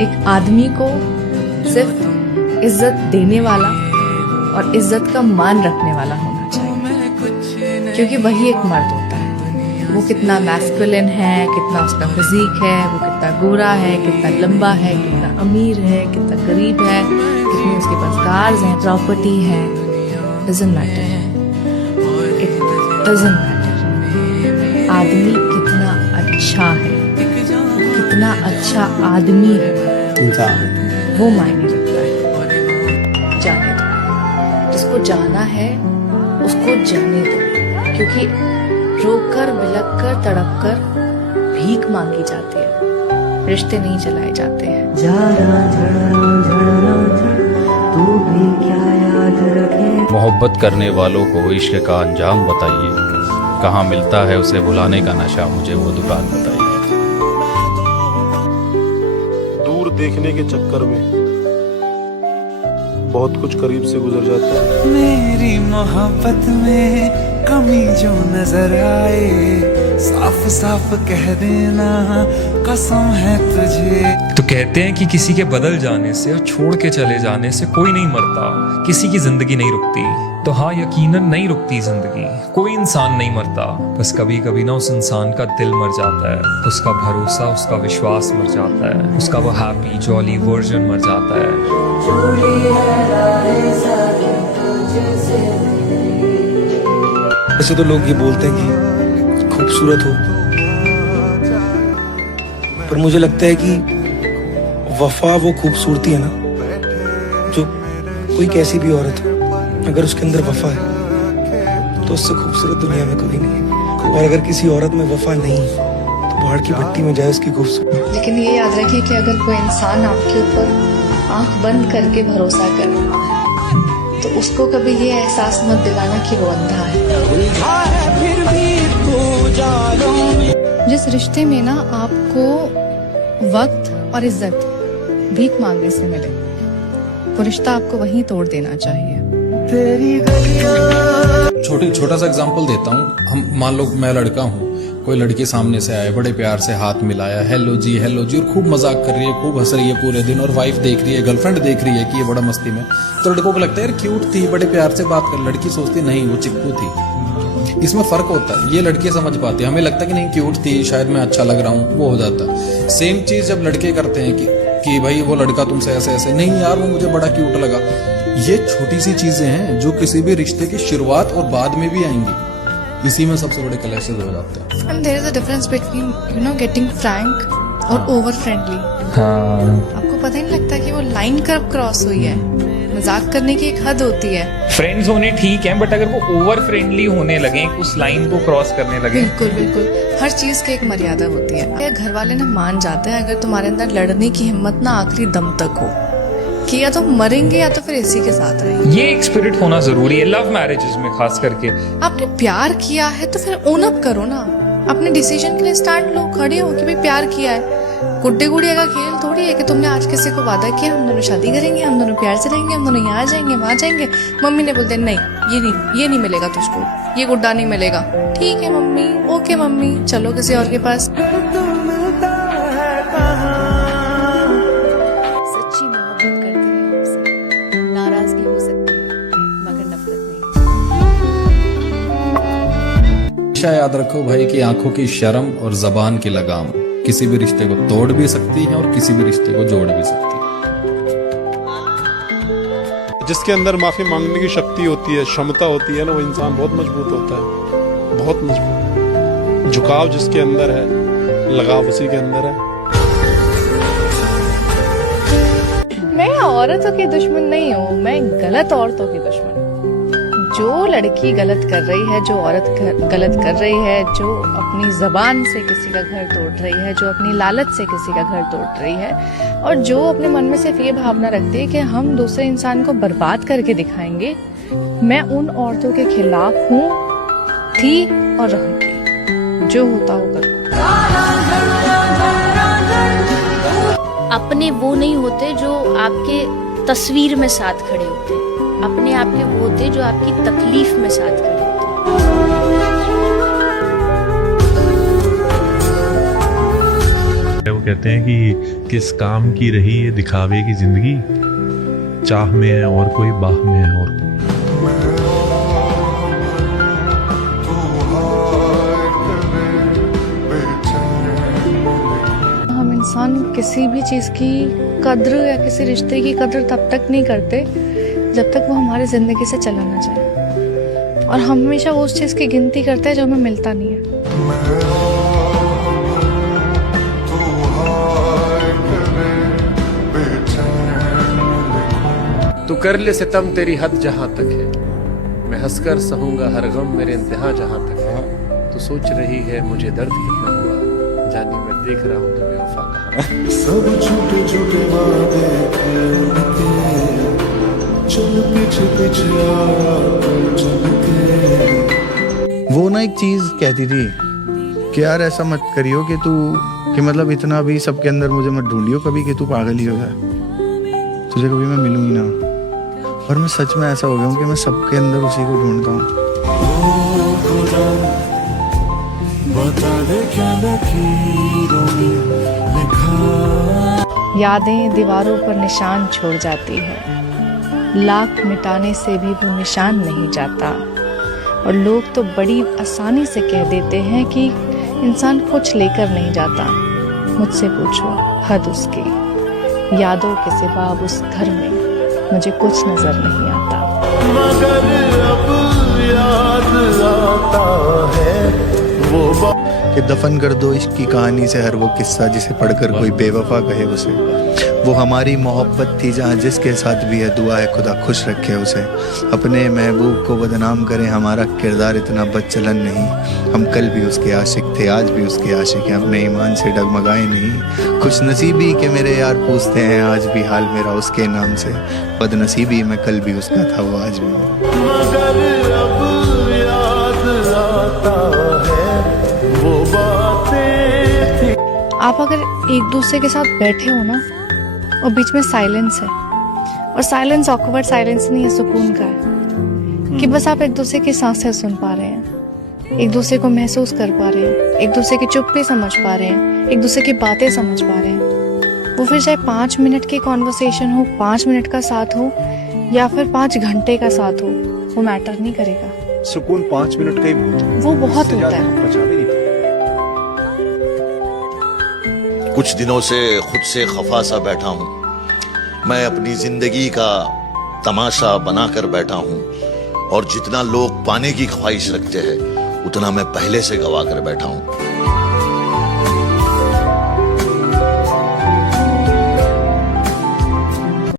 एक आदमी को सिर्फ इज्जत देने वाला और इज्जत का मान रखने वाला होना चाहिए, क्योंकि वही एक मर्द होता है। वो कितना मैस्कुलिन है, कितना उसका फिजिक है, वो कितना गोरा है, कितना लंबा है, कितना अमीर है, कितना गरीब है, कितनी उसके पास कार्स हैं, प्रॉपर्टी है, doesn't matter, it doesn't matter. आदमी कितना अच्छा है, कितना अच्छा आदमी है, वो मायने रखता है। जाने दो, जिसको जाना है उसको जाने दो, क्योंकि रोकर बिलक कर तड़प कर भीख मांगी जाती है, रिश्ते नहीं चलाए जाते हैं। मोहब्बत करने वालों को इश्क का अंजाम बताइए, कहाँ मिलता है उसे भुलाने का नशा, मुझे वो दुकान बताइए। दूर देखने के चक्कर में बहुत कुछ करीब से गुजर जाता है। मेरी मोहब्बत में कमी जो नजर आए, साफ साफ कह देना कसम है तुझे। तो कहते हैं कि किसी के बदल जाने से और छोड़ के चले जाने से कोई नहीं मरता, किसी की जिंदगी नहीं रुकती। तो हाँ, यकीनन नहीं रुकती जिंदगी, कोई इंसान नहीं मरता, बस कभी कभी ना उस इंसान का दिल मर जाता है, उसका भरोसा, उसका विश्वास मर जाता है, उसका वो हैप्पी जॉली वर्जन मर जाता है। ऐसे तो लोग ये बोलते हैं कि खूबसूरत हो, पर मुझे लगता है कि वफा वो खूबसूरती है ना, जो कोई कैसी भी औरत हो, अगर उसके अंदर वफा है तो उससे खूबसूरत दुनिया में कोई नहीं है। और अगर किसी औरत में वफा नहीं तो पहाड़ की भट्टी में जाए उसकी खूबसूरती। लेकिन ये याद रखिए कि अगर कोई इंसान आपके ऊपर आंख बंद करके भरोसा कर रहा है तो उसको कभी ये एहसास मत दिलाना कि वो अंधा है। जिस रिश्ते में ना आपको वक्त और इज्जत भीख मांगने से मिले, वो रिश्ता आपको वहीं तोड़ देना चाहिए। छोटा सा एग्जांपल देता हूँ। हम मान लो मैं लड़का हूँ, कोई लड़की सामने से आए, बड़े प्यार से हाथ मिलाया, हेलो जी और खूब मजाक कर रही है, खूब हंस रही है पूरे दिन, और वाइफ देख रही है, गर्लफ्रेंड देख रही है कि ये बड़ा मस्ती में, तो लड़कों को लगता है यार क्यूट थी, बड़े प्यार से बात कर। लड़की सोचती नहीं वो चिक्कू थी। इसमें फर्क होता है, ये लड़की समझ पाती है, हमें लगता है कि नहीं क्यूट थी, शायद मैं अच्छा लग रहा हूँ, वो हो जाता है। सेम चीज जब लड़के करते हैं कि भाई वो लड़का तुमसे ऐसे ऐसे, नहीं यार वो मुझे बड़ा क्यूट लगा। ये छोटी सी चीजें हैं जो किसी भी रिश्ते की शुरुआत और बाद में भी आएंगी, इसी में सबसे बड़े क्लैशेस हो जाते हैं। And there is a difference between getting frank और over friendly। आपको पता ही नहीं लगता कि वो लाइन कब क्रॉस हुई है। मजाक करने की एक हद होती है। फ्रेंड्स होने ठीक है, बट अगर वो ओवर फ्रेंडली होने लगे, उस लाइन को क्रॉस करने लगे। बिल्कुल, हर चीज की एक मर्यादा होती है। घर वाले ना मान जाते हैं अगर तुम्हारे अंदर लड़ने की हिम्मत ना आखिरी दम तक हो, कि या तो मरेंगे या तो फिर इसी के साथ रहेंगे। ये एक स्पिरिट होना जरूरी है लव मैरिजेस में खास करके। आपने प्यार किया है तो फिर ओन अप करो ना, अपने डिसीजन के लिए स्टैंड लो, खड़े हो कि भाई प्यार किया है। गुड्डे गुड़िया का खेल थोड़ी है कि तुमने आज किसी को वादा किया हम दोनों शादी करेंगे, हम दोनों प्यार से रहेंगे, हम दोनों यहाँ जाएंगे वहाँ जाएंगे। मम्मी ने बोलते नहीं ये नहीं मिलेगा तुझको, ये गुड्डा नहीं मिलेगा। ठीक है मम्मी, ओके मम्मी, चलो किसी और के पास। हमेशा याद रखो भाई कि आंखों की शर्म और जबान की लगाम किसी भी रिश्ते को तोड़ भी सकती है और किसी भी रिश्ते को जोड़ भी सकती है। जिसके अंदर माफी मांगने की शक्ति होती है, क्षमता होती है ना, वो इंसान बहुत मजबूत होता है, बहुत मजबूत। झुकाव जिसके अंदर है, लगाव उसी के अंदर है। मैं औरतों की दुश्मन नहीं हूँ, मैं गलत औरतों की दुश्मन हूँ। जो लड़की गलत कर रही है, जो औरत गलत कर रही है, जो अपनी जबान से किसी का घर तोड़ रही है, जो अपनी लालच से किसी का घर तोड़ रही है, और जो अपने मन में सिर्फ ये भावना रखती है कि हम दूसरे इंसान को बर्बाद करके दिखाएंगे, मैं उन औरतों के खिलाफ हूँ, थी और रहूंगी। जो होता होगा। अपने वो नहीं होते जो आपके तस्वीर में साथ खड़े होते, अपने आप के वो होते जो आपकी तकलीफ में साथ खड़े होते। वो कहते हैं कि किस काम की रही ये दिखावे की जिंदगी, चाह में है और कोई, बाह में है और हम इंसान किसी भी चीज़ की कद्र या किसी रिश्ते की कद्र तब तक नहीं करते जब तक वो हमारी ज़िंदगी से चला ना जाए, और हम हमेशा उस चीज़ की गिनती करते हैं जो हमें मिलता नहीं है। तू कर ले सितम तेरी हद जहां तक है, मैं हंसकर सहूंगा हर गम मेरे इंतहा जहां तक है। तू सोच रही है मुझे दर्द कितना हुआ, जानी मैं देख रहा हूँ तुम्हें वफा कहाँ। सब झूठे झूठे वादे थे उनके, चल पीछे पीछे आया चल के। वो ना एक चीज कहती थी कि यार ऐसा मत करियो कि तू, कि मतलब इतना भी सबके अंदर मुझे मत ढूंढियो कभी कि तू पागल ही हो जाए, तुझे कभी मैं मिलूंगी ना। और मैं सच में ऐसा हो गया हूँ कि मैं सबके अंदर उसी को ढूंढता हूँ। यादें दीवारों पर निशान छोड़ जाती है, लाख मिटाने से भी वो निशान नहीं जाता। और लोग तो बड़ी आसानी से कह देते हैं कि इंसान कुछ लेकर नहीं जाता। मुझसे पूछो हद उसकी, यादों के सिवा अब उस घर में मुझे कुछ नजर नहीं आता। मगर अब याद आता है वो कि दफन कर दो इश्क की कहानी से हर वो किस्सा जिसे पढ़कर कोई बेवफा कहे उसे। वो हमारी मोहब्बत थी जहाँ जिसके साथ भी है दुआ है खुदा खुश रखे उसे। अपने महबूब को बदनाम करें, हमारा किरदार इतना बदचलन नहीं। हम कल भी उसके आशिक थे, आज भी उसके आशिक हैं, अपने ईमान से डगमगाए नहीं। खुश नसीबी के मेरे यार पूछते हैं आज भी हाल मेरा उसके नाम से। बदनसीबी मैं कल भी उसका था वो आज भी। मगर अब याद आता है वो बातें थी। आप अगर एक दूसरे के साथ बैठे हो ना और बीच में साइलेंस है, और साइलेंस ऑकवर्ड साइलेंस नहीं है, सुकून का है कि बस आप एक दूसरे की सांसें सुन पा रहे हैं, एक दूसरे को महसूस कर पा रहे हैं, एक दूसरे की चुप्पी समझ पा रहे हैं, एक दूसरे की बातें समझ पा रहे हैं। वो फिर चाहे 5 मिनट की कॉन्वर्सेशन हो, 5 मिनट का साथ हो या फिर 5 घंटे का साथ हो, वो मैटर नहीं करेगा। सुकून 5 मिनट का ही बहुत है, वो बहुत होता है। पचा भी नहीं पाते। कुछ दिनों से खुद से खफा सा बैठा हूँ, मैं अपनी जिंदगी का तमाशा बनाकर बैठा हूँ। और जितना लोग पाने की ख्वाहिश रखते हैं उतना मैं पहले से गवा कर बैठा हूँ।